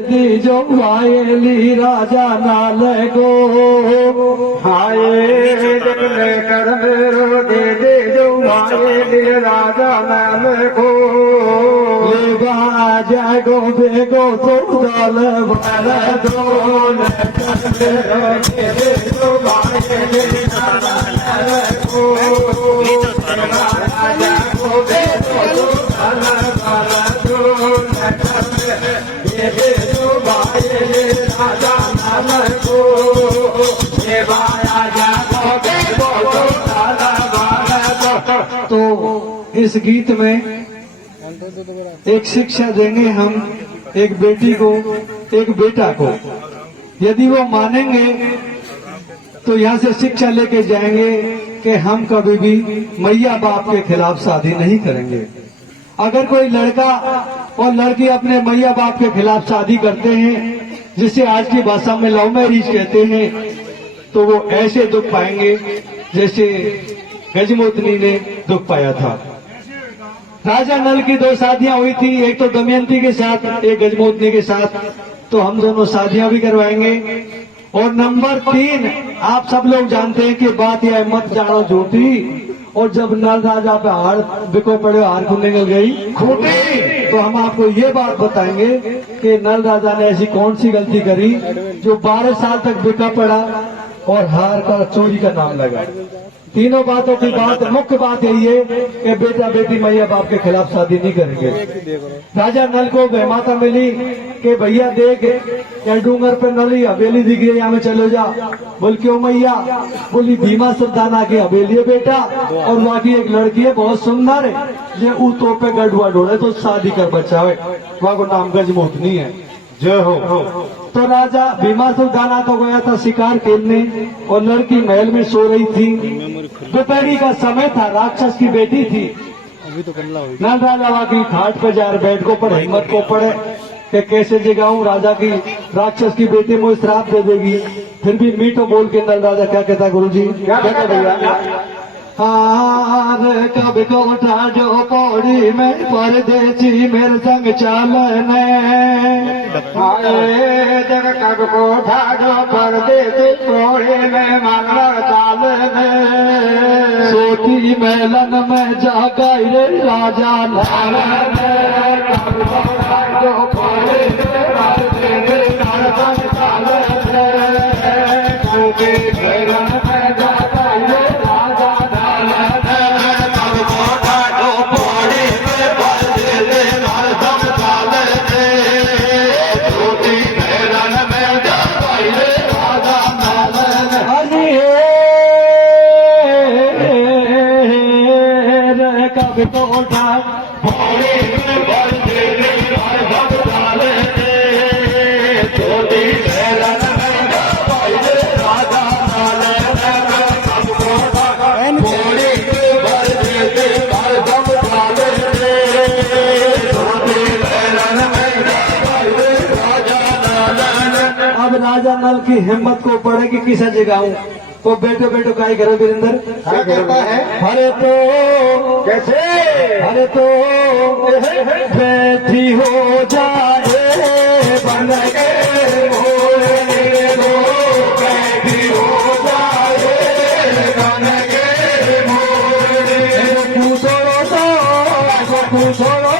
जो वायली राजा नाल गो हाय कर मेरो दे जो वायली राजा नाल गो ले बाजा गो बेगो तो दल वाला दो कर मेरो दे जो वायली राजा नाल गो राजा गो बेगो तो दल वाला दो तो इस गीत में एक शिक्षा देंगे हम एक बेटी को एक बेटा को। यदि वो मानेंगे तो यहाँ से शिक्षा लेके जाएंगे कि हम कभी भी मैया बाप के खिलाफ शादी नहीं करेंगे। अगर कोई लड़का और लड़की अपने मैया बाप के खिलाफ शादी करते हैं, जिसे आज की भाषा में लव मैरिज कहते हैं, तो वो ऐसे दुख पाएंगे जैसे गजमोतनी ने दुख पाया था। राजा नल की दो शादियां हुई थी, एक तो दमयंती के साथ, एक गजमोतनी के साथ। तो हम दोनों शादियां भी करवाएंगे। और नंबर 3, आप सब लोग जानते हैं कि बात यह मत जानो झूठी। और जब नल राजा पे हार बिको पड़े, हार को निकल गई खूटी, तो हम आपको ये बात बताएंगे कि नल राजा ने ऐसी कौन सी गलती करी जो 12 साल तक बिका पड़ा और हार का चोरी का नाम लगा। तीनों बातों की बात, मुख्य बात यही है कि बेटा बेटी मैया बाप के खिलाफ शादी नहीं करेंगे। राजा नल को माता मिली कि भैया देख या डूंगर पे नली हवेली दिख रही, यहाँ में चलो जा। बोल क्यों मैया? बोली भीमा सरदाना की हवेली है बेटा, और वहाँ की एक लड़की है बहुत सुंदर है, ये ऊतो पे गढ़ुआ ढोड़े तो शादी कर बचावे, वहाँ को नाम गजमोतनी है। जय हो। तो राजा भीमासुर दाना तो गया था शिकार खेलने और लड़की महल में सो रही थी। दोपहरी का समय था, राक्षस की बेटी थी। नल राजा वहाँ की खाट पे जा बैठ को पड़े, हिम्मत को पड़े कि कैसे जगाऊं राजा की, राक्षस की बेटी मुझे श्राप दे देगी। फिर भी मीठो बोल के नल राजा क्या कहता गुरुजी? क्या कहता भैया? हार कब को उठा जो पौड़ी में परदेसी मेरे संग चालने, जग कब को उठा जो परदेसी पौड़ी में मगर चालने, सोती मेलन में जा गए राजा लालने, कब को उठा जो पौड़ी में परदेसी मेरे संग चालने, सोती मेलन में जा गए राजा तो उठा भोले भर दे सब डाले छोटी राजा नाले सबको भोले भर दे सब डाले छोटी राजा। अब राजा नल की हिम्मत को पड़ेगी किसे जगाऊं? तो बेटो बेटो का ही करो वीरेंद्र, क्या कहता है? अरे तो कैसे? अरे तो बैठी हो जाए बन के मोरनी लो, बैठी हो जाए बन के मोरनी, पूछो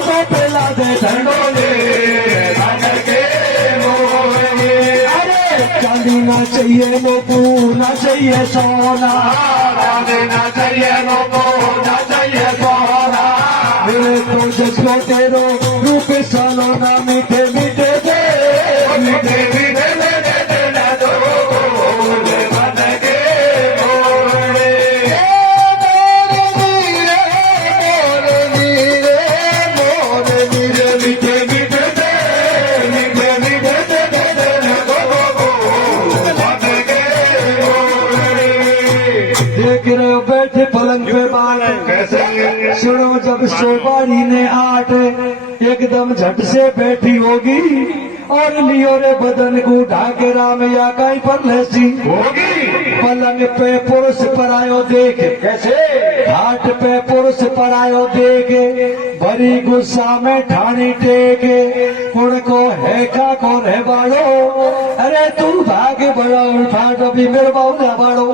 तो पिला दे ठंडोले बन के मोरनी। अरे चांदी ना चाहिए मोकू ना चाहिए सोना, चांदी ना चाहिए मोकू ना चाहिए सोना, मेरे तो जसको तेरो रूप सालो ना मीठे मीठे दे, मीठे मीठे दे दे ना दो बन के मोरनी। मोरनी रे मीठे मीठे दे, मीठे मीठे दे दे ना दो बन के मोरनी। देख रहे हो बैठे पलंग पे बाल कैसे? सुनो जब सोबारी ने 8 एकदम झट से बैठी होगी और लियो रे बदन को ढाके राम या कहीं पर लहसी होगी। पलंग पे पुरुष पर आयो देख कैसे? घाट पे पुरुष पर आयो देख बड़ी गुस्सा में ठानी टेके कुड़ को है का को रह बाड़ो। अरे तू भागे बड़ा उठाट अभी मेरे बाबू ना बाड़ो।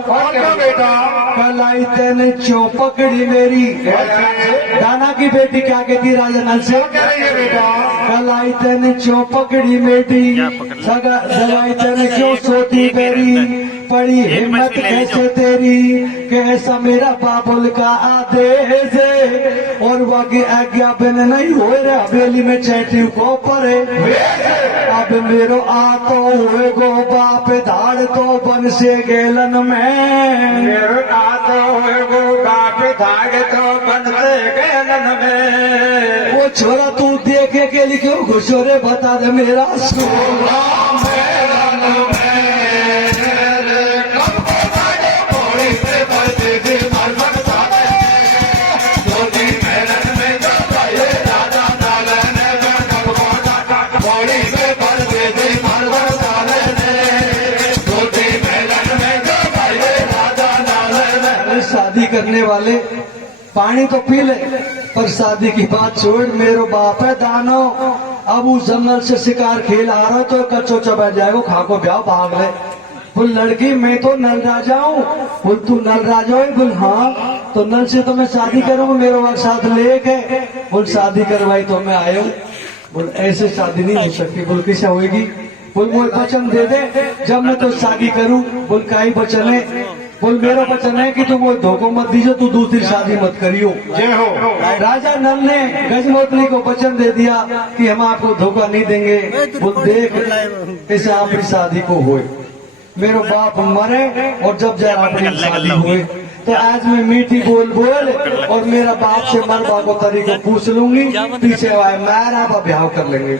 बेटा कल आई तेने चो पकड़ी मेरी दाना की बेटी क्या कहती राजा नल से बेटा कल आई तेने चो पकड़ी बेटी सगाई तेने क्यों सोती मेरी पड़ी हिम्मत कैसे तेरी कैसा मेरा बाबुल का आदेश है और वाकी आज्ञा बिन नहीं हो रहा हवेली में चैटी को परे। अब मेरो आ तो हुए गो बाप धाड़ तो बन से गेलन में मेरो नाथ होए गो बाप धाग तो बनते गलन में। वो छोरा तू देखे के लिए क्यों घुसोरे बता दे मेरा सोना शादी करने वाले पानी तो पी ले पर शादी की बात छोड़। मेरो बाप है दानो अब उस जंगल से शिकार खेल आ रहा तो कच्चो चबा जाएगा खा को ब्याह भाग ले। बोल लड़की मैं तो नल राजा हूँ। बोल तू नल राजा हो? बोल हाँ। तो नल से तो मैं शादी करूंगा मेरे वक्त साथ लेके। बोल शादी करवाई तो मैं आया हूँ। बोल ऐसे शादी नहीं हो सकती। बोल कैसे होगी? बोल मुझे वचन दे दे जब मैं तो शादी करूं। बोल का ही वचन है? बोल मेरा वचन है कि तुम वो धोखो मत दीजिए तू दूसरी शादी मत करियो। जय हो। राजा नल ने गजमोत्री को वचन दे दिया कि हम आपको धोखा नहीं देंगे। बोल देख ऐसे आपकी शादी को हुए मेरो बाप मरे और जब जब अपनी शादी हुए तो आज मैं मीठी बोल बोल और मेरा बाप से मरवा को तरीको पूछ लूंगी पीछे आए मेरा ब्याह कर लेंगे।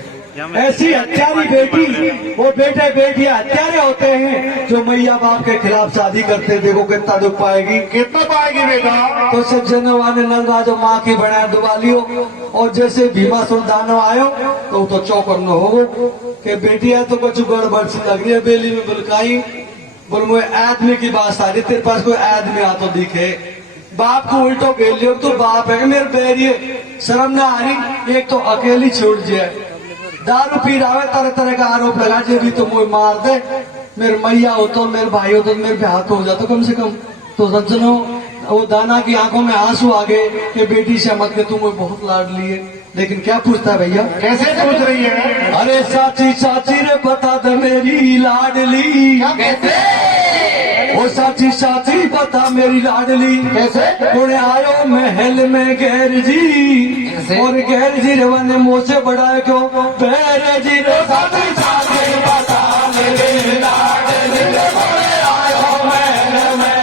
ऐसी हत्यारी बेटी वो बेटे बेटियां हत्यारे होते हैं जो मैया बाप के खिलाफ शादी करते हैं। देखो कितना दुख पाएगी कितना पाएगी बेटा। तो सब जनवा ने नल राजो माँ की बनाया दुबालियो और जैसे भीमासुर दानव आयो तो तो चौकर न हो कि बेटिया तो कुछ गड़बड़ सी लग रही है बेली में बुलकाई। बोल मुझे आदमी की बात आ रही तेरे पास कोई आदमी आ तो दिखे। बाप को उल्टो घेर लियो तो बाप है मेरे बैरिए शर्म ना आ रही। एक तो अकेली छोड़ जाए दारू पी रहा है तरह तरह का आरोप लगा जे भी तो मुझे मार दे। मेरे मैया हो तो मेरे भाई हो तो मेरे पे हाथ हो जाता कम से कम। तो सज्जनों वो दाना की आंखों में आंसू आ गए कि बेटी से मत के तुम मुझे बहुत लाडली है। लेकिन क्या पूछता है भैया? कैसे पूछ रही है? अरे साची साची रे बता दे मेरी लाडली कैसे? वो साची साची बता मेरी लाडली कैसे? उड़े आयो महल में गैर जी और गैर जी रवन ने मुँह से बढ़ाया क्यों पैर जी रे साची साची बता मेरी लाडली उड़े आयो महल में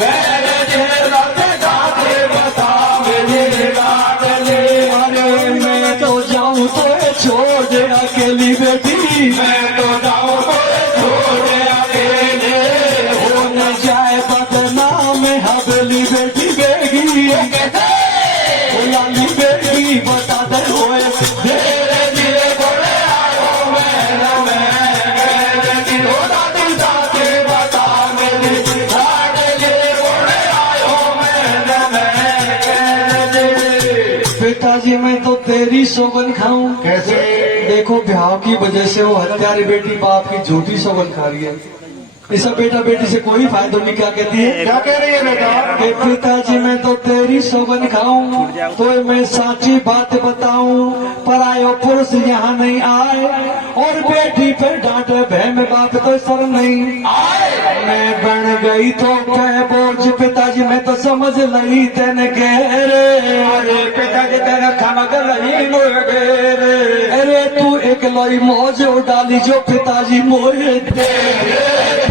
गैर जी साची साची बता मेरी लाडली। अरे मैं तो जाऊं तो छोड़ दे अकेली बेटी मैं तो जाऊं तो छोड़ दे अकेले हो न जाए बदनाम हवेली बेटी बेगी लाली बेटी बता दे होए धीरे धीरे बोले आयो मैं बेटी हो दादी दादी बता मेरी लाडली बोले आयो मैं पिताजी मैं तो तेरी सौगन खाऊं। कैसे? देखो ब्याह की वजह से वो हत्यारी बेटी बाप की झूठी सौगन खा रही है। इस बेटा बेटी से कोई फायदा नहीं। क्या कहती है? क्या कह रही है बेटा? कि पिताजी मैं तो तेरी सौगन खाऊं तो मैं साची बात बताऊं पर आयो पुरुष यहाँ नहीं आए और बेटी पे डांटे भय में बाप तो शर्म नहीं आए। मैं बन गई तो कह बोझ पिताजी मैं तो समझ लगी तेने कह रे। अरे पिताजी तेने समझ रही रे। अरे तू एक लाई मौज डाली जो पिताजी मोहे तेरे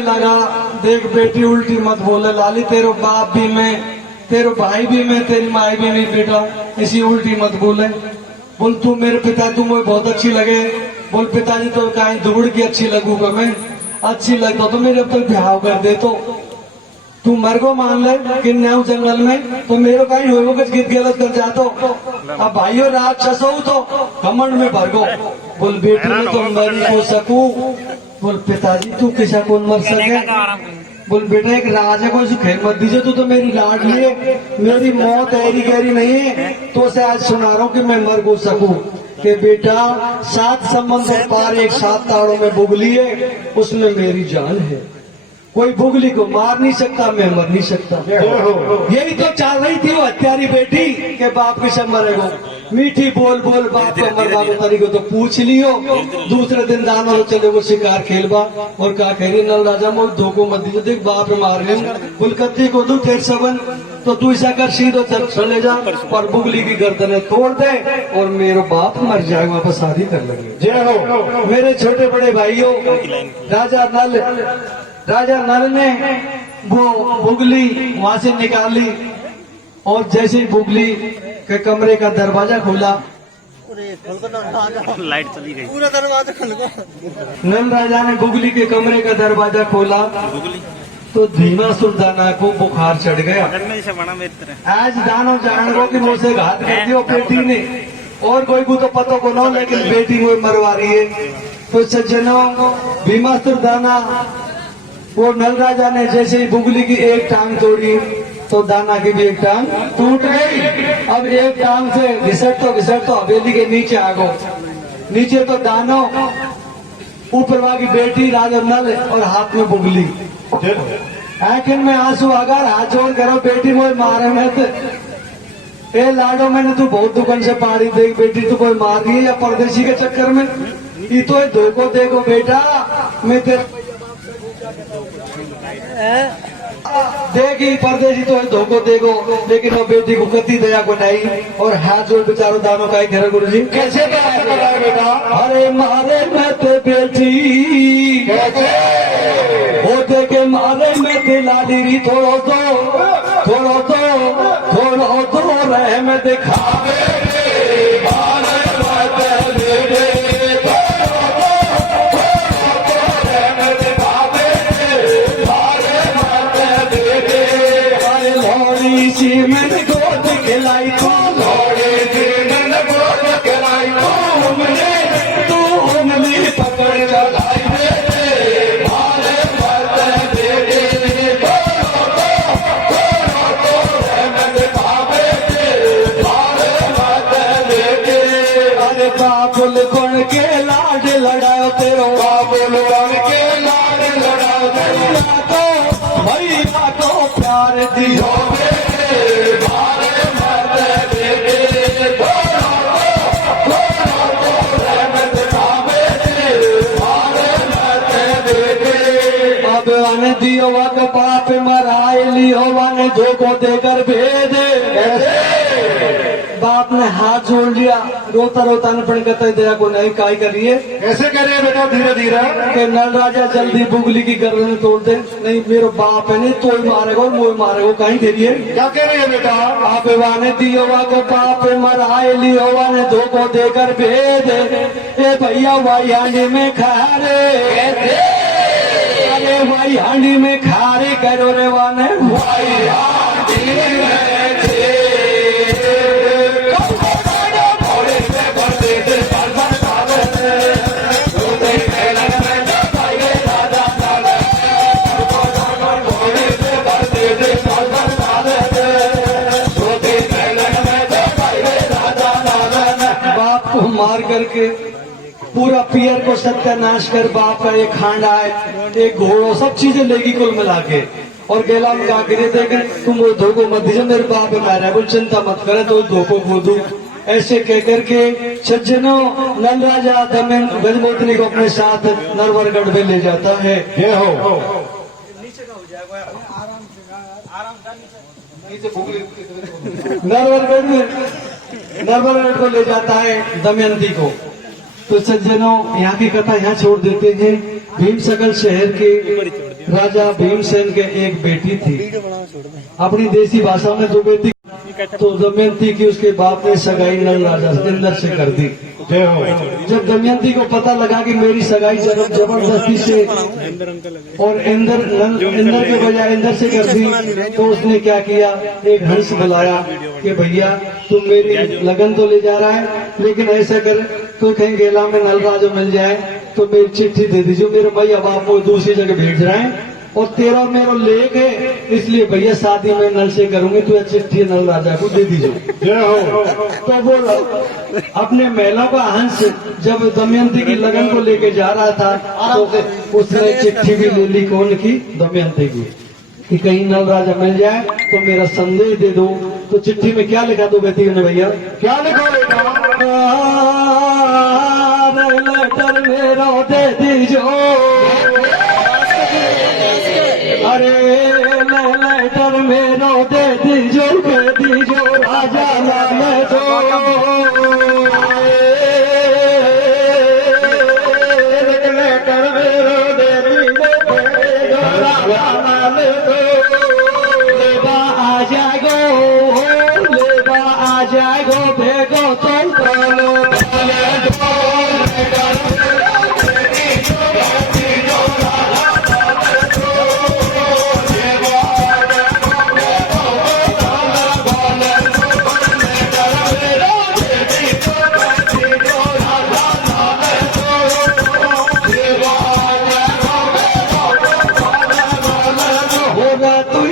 लगा। देख बेटी उल्टी मत बोले लाली तेरे बाप भी मैं तेरे भाई भी मैं तेरी माई भी नहीं बेटा इसी उल्टी मत बोले। बोल तू मेरे पिता तू मुझे बहुत अच्छी लगे। बोल पिताजी तो कहीं दुबड़ की अच्छी लगूगा मैं अच्छी लगता तो मेरे अब तक ब्याह कर दे तो तू मरगो मान ले कि नौ जंगल में तो मेरो कहीं हो कुछ गीत गलत कर जातो अब भाइयों राक्षस हो तो घमंड में भरगो बोल बेटी में तो मरी को सकू बोल पिताजी तू किसा कौन मर सके बोल बेटा एक राजा को खेल मत दीजिए तू तो मेरी लाडली है मेरी मौत ऐरी गहरी नहीं है तो से आज सुना रहा हूँ कि मैं मर को सकूं कि बेटा 7 समंदर पार एक 7 ताड़ों में बुगली है उसमें मेरी जान है कोई बुगली को मार नहीं सकता मैं मर नहीं सकता यही तो चाह रही थी वो हत्यारी बेटी के बाप के सब मरेगो मीठी बोल बोल बाप को मरवा को तरीको तो पूछ लियो दूसरे दिन दाना तो चले वो शिकार खेलबा और क्या कह रही नल राजा मोल धोखो मत दीजिए देख बाप मार गए कुलकत्ती को दू तेर सबन तो तू ऐसा कर सीधो चले जा और बुगली की गर्दनें तोड़ दे और मेरे बाप मर जाएगा वापस शादी कर लेंगे जय हो मेरे छोटे बड़े भाइयों राजा नल ने वो बुगली वहां से निकाली और जैसे ही बुगली के कमरे का दरवाजा खोला लाइट चली गई। पूरा दरवाजा खुल गया। नल राजा ने बुगली के कमरे का दरवाजा खोला तो धीमा सुल्ताना को बुखार चढ़ गया से बना मेरी तरह आज दानो जानवरों की मुंह से घात कर दियो बेटी ने और कोई को तो पता को ना लेकिन बेटी को मरवा रही है तो सज्जनों भीमा सुल्ताना वो नल राजा ने जैसे ही बुगली की एक टांग तोड़ी तो दाना की भी एक टांग टूट गई अब एक टांग से घिसट तो हवेली के नीचे आ गो नीचे तो दानो ऊपर वाली बेटी राजा नल और हाथ में बुगली आखिर में आंसू अगर हाथ जोड़ करो बेटी मोई मारे में तो ए लाडो मैंने तू बहुत दुकान से पाड़ी देख बेटी तू कोई मार रही है या परदेसी के चक्कर में ये तो धोखो देखो बेटा मैं तेरे देखी परदेसी तो धोखो देखो लेकिन वो बेटी को कति दया को नहीं और हाथ जोड़ बेचारो दानों का घेरा गुरु जी कैसे बताया बेटा अरे मारे मैं ते बेटी वो देखे मारे मैं ते लाडी री थोड़ो तो रह मैं देखा मैंने गोद के लाई को लोड़े मैंने गोद के लाई को तू उंगली पकड़ लाई भारे अरे बाबुल कौन के लाड लड़ाओ तेरो बाबुल कौन के लाड लड़ाओ तो भैया को प्यार दियो दियो वा को पाप मराए लियो वाने धोखो देकर भेज बाप ने हाथ जोड़ लिया रोता रोता ने कहता दया को नहीं काय करिए कैसे करिए बेटा धीरे धीरे कि नल राजा जल्दी बुगली की गर्दन तोड़ दे नहीं मेरे बाप है नहीं तो मारेगा और मोह मारेगा कहीं करिए क्या कह रही है बेटा आप वाने दियो वा को पाप मराए लियो वाने धोखो देकर भेज ए भैया वाई हांडी में खा रे अरे भाई हांडी में खारे करो रे वाने भाई हांडी में बाप को मार करके पूरा पियर को सत्यानाश कर बाप का एक खांडा है एक घोड़ो सब चीजें लेगी कुल मिला के और गेला में कहा गिरे देखे तुम वो धोखो मत दीजिए मेरे बाप मारा बोल चिंता मत करे तो धोखो खो दू ऐसे कह करके सज्जनों नल राजा दमन गजमोतनी को अपने साथ नरवरगढ़ में ले जाता है ये हो नरवरगढ़ को ले जाता है दमयंती को तो सज्जनों यहाँ की कथा यहाँ छोड़ देते हैं भीमसकल शहर के राजा भीमसेन के एक बेटी थी अपनी देसी भाषा में दो बेटी तो दमयंती की उसके बाप ने सगाई नल राजा इंद्र से कर दी। जब दमयंती को पता लगा कि मेरी सगाई जबरदस्ती से और इंद्र के बजाय इंद्र से कर दी, तो उसने क्या किया, एक हंस बुलाया कि भैया तुम मेरी लगन तो ले जा रहा है, लेकिन ऐसा कर तो कहीं गेला में नल राजा मिल जाए तो मेरी चिट्ठी दे दीजिए, मेरे भैया बाप को दूसरी जगह भेज रहे हैं और तेरा मेरा लेक है, इसलिए भैया शादी में नल से करूंगी, तो चिट्ठी नल राजा को दे दीजिए। तो वो अपने महिला का हंस जब दमयंती की लगन को लेके जा रहा था तो उसने चिट्ठी भी ले ली, कौन की, दमयंती की, कि कहीं नल राजा मिल जाए तो मेरा संदेश दे दो। तो चिट्ठी में क्या लिखा दो बेटी ने भैया, क्या लिखा लेटर मेरा दे दीजो, अरे लेटर मेरा दे दीजो, दे दीजो राजा लाने दो, लेटर मेरा दे दीजो राजा लाने दो, लेबा आ जाएगो, लेबा आ जाएगो, भेगो तुम बोलो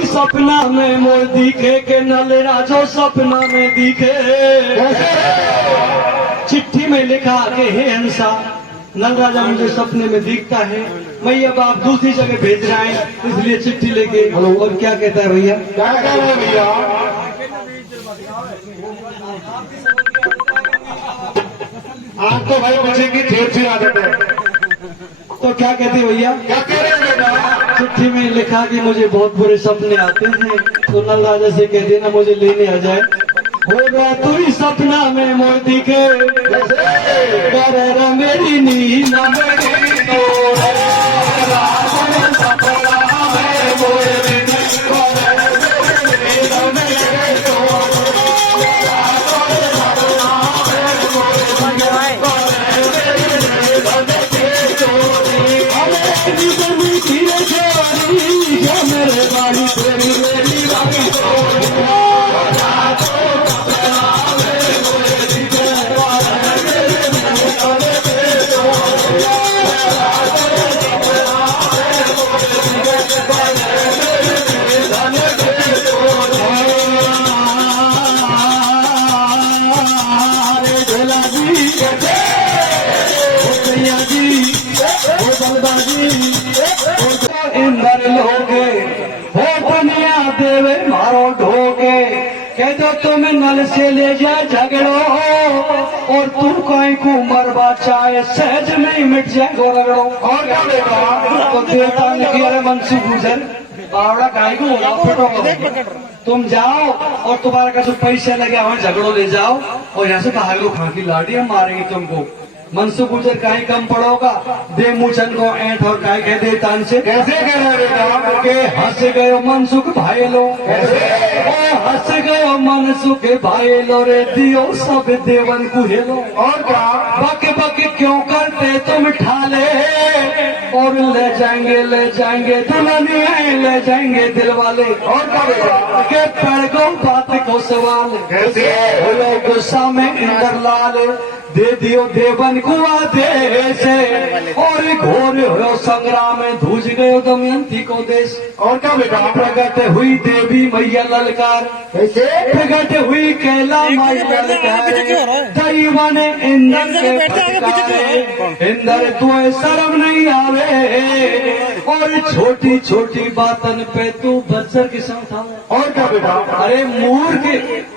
सपना में मोर दिखे के नल राजो सपना में दिखे, चिट्ठी में लिखा के हे हंसा नल राजा मुझे सपने में दिखता है, मैं अब आप दूसरी जगह भेज रहे हैं, इसलिए चिट्ठी लेके। और क्या कहता है भैया, क्या कह रहे हैं भैया, आप तो भाई मुझे की ठेर से आदत है, तो क्या कहते हैं भैया, क्या कह रहे हैं बेटा, चिट्ठी में लिखा कि मुझे बहुत बुरे सपने आते हैं, तो नल राजा से कह देना मुझे लेने आ जाए, होगा तू ही सपना में मोर दिखे, मेरी नींद इंदर लोगे हो दुनिया देवे मारो ढोगे, कह दो तुम नल से ले जा झगड़ो और तू कहीं को मरवा चाहे सहज में ही मिट जाए गोरगड़ो। और क्या बेटा, तो देवता ने किया रे मनसू गुजर बावड़ा गाय को फोटो, तुम जाओ और तुम्हारा का जो पैसे लगे वहां झगड़ो ले जाओ और यहाँ से भाग लो, खां की लाड़ी हम मारेंगे तुमको। मनसुख गुजर काहे कम पड़ोगा, दे मुचन को ऐठ और काय कह दे तान से, कैसे कह रहे बेटा, के हंस गयो मनसुख भाई लो, ओ हंस गयो मनसुख भाई लो रे दियो सब देवन को हेलो। और क्या बक बक क्यों करते तुम ठाले, और ले जाएंगे दुल्हनिया ले जाएंगे दिल वाले। और क्या बेटा, के पड़ गो बात को सवाल, कैसे बोलो गुस्सा में इंदर लाल, दे दियो देवन को आदेश, और घोर हो संग्राम में धूज गयो दमयंती को देश। और क्या बेटा, प्रकट हुई देवी मैया ललकार, कैसे प्रकट हुई कैला मैया ललकार, दैवा ने इंद्र के फटकारे, इंद्र तुम्हें शर्म नहीं आवे, और छोटी छोटी बातन पे तू बच्चर की था। और क्या बेटा, अरे मूर्ख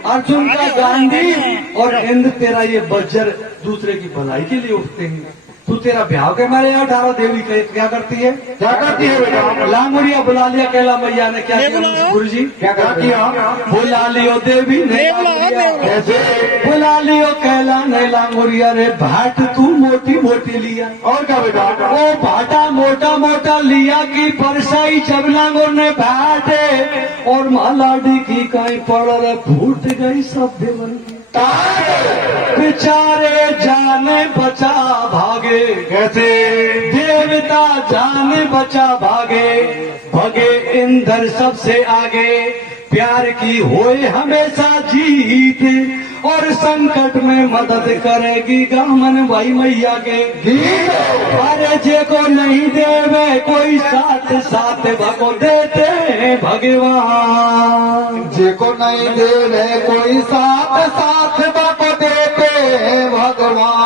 अर्जुन का गांधी और इंद्र तेरा ये बज्जर दूसरे की भलाई के लिए उठते हैं, तू तेरा ब्याह के मारे 18 देवी क्या करती है? क्या करती है बेटा? लांगुरिया बुला लिया कैला मैया ने, क्या किया गुरु जी? क्या किया? बुला लियो देवी ने, कैसे? बुला लियो कैला ने लांगुरिया रे, भाट तू मोटी मोटी लिया। और क्या बेटा? वो भाटा मोटा मोटा लिया की परसाई जब लांगुर ने भाटे और मालाडी की कहीं पड़ रहे, फूट गई सब देवन की। बेचारे जाने बचा भागे, कैसे? देवता जाने बचा भागे, भगे इंद्र सबसे आगे। प्यार की होए हमेशा जीत और संकट में मदद करेगी गामन भाई मैया के गीत। अरे जे को नहीं देवे कोई साथ, साथ भगो देते हैं भगवान। जे को नहीं देवे कोई साथ, साथ बाप देते हैं भगवान।